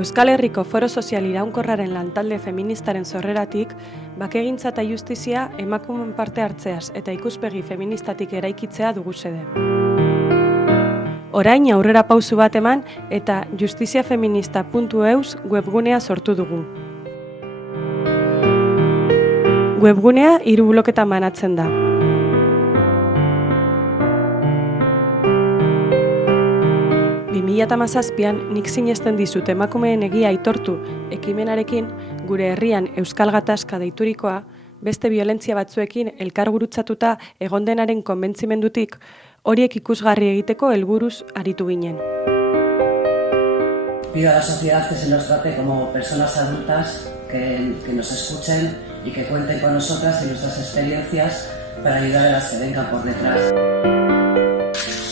Euskal Herriko Foro Sozial Iraunkorraren lantalde feministaren sorreratik, bakegintza eta justizia emakumeen parte hartzeaz eta ikuspegi feministatik eraikitzea dugu xede. Orain aurrera pausu bat eman eta justiziafeminista.eus webgunea sortu dugu. Webgunea 3 bloketan banatzen da. An nik sinesten dizut emakumeen egia aitortu ekimenarekin gure herrian Euskal Gatazka deiturikoa beste violentzia batzuekin elkargurutzatuta egondenaren konbentzimendutik horiek ikusgarri egiteko helburuz aritu ginen. Pido a la sociedad que se nos trate como personas adultas, que nos escuchen y que cuenten con nosotras y nuestras experiencias para ayudar a las que vengan por detrás.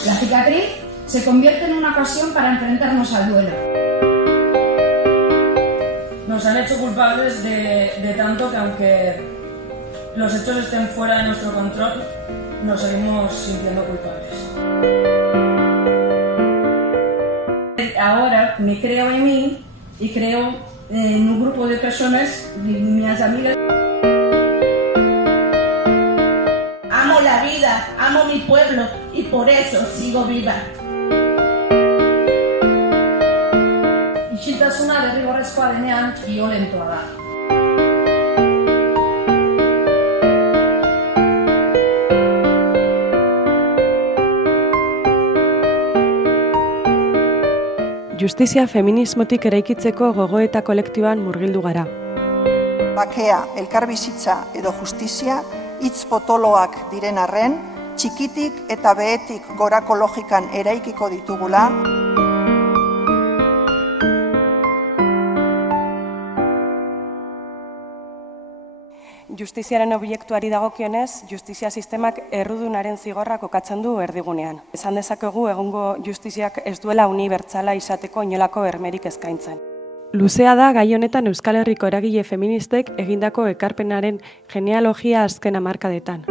La cicatriz se convierte en una ocasión para enfrentarnos al duelo. Nos han hecho culpables de tanto que aunque los hechos estén fuera de nuestro control, nos seguimos sintiendo culpables. Ahora me creo en mí y creo en un grupo de personas, mis amigas. Amo la vida, amo mi pueblo y por eso sigo viva. Isiltasuna derrigorrezkoa denean violentoa da. Justizia feminismotik eraikitzeko gogoeta kolektiboan murgildu gara. Bakea, elkarbizitza edo justizia hitz potoloak diren arren, txikitik eta behetik gorako logikan eraikiko ditugula. Justiziaren obiektuari dagokionez, justizia sistemak errudunaren zigorra kokatzen du erdigunean. Esan dezakegu egungo justiziak ez duela unibertsala izateko inolako bermerik eskaintzen. Luzea da gai honetan Euskal Herriko eragile feministek egindako ekarpenaren genealogia azken hamarkadetan.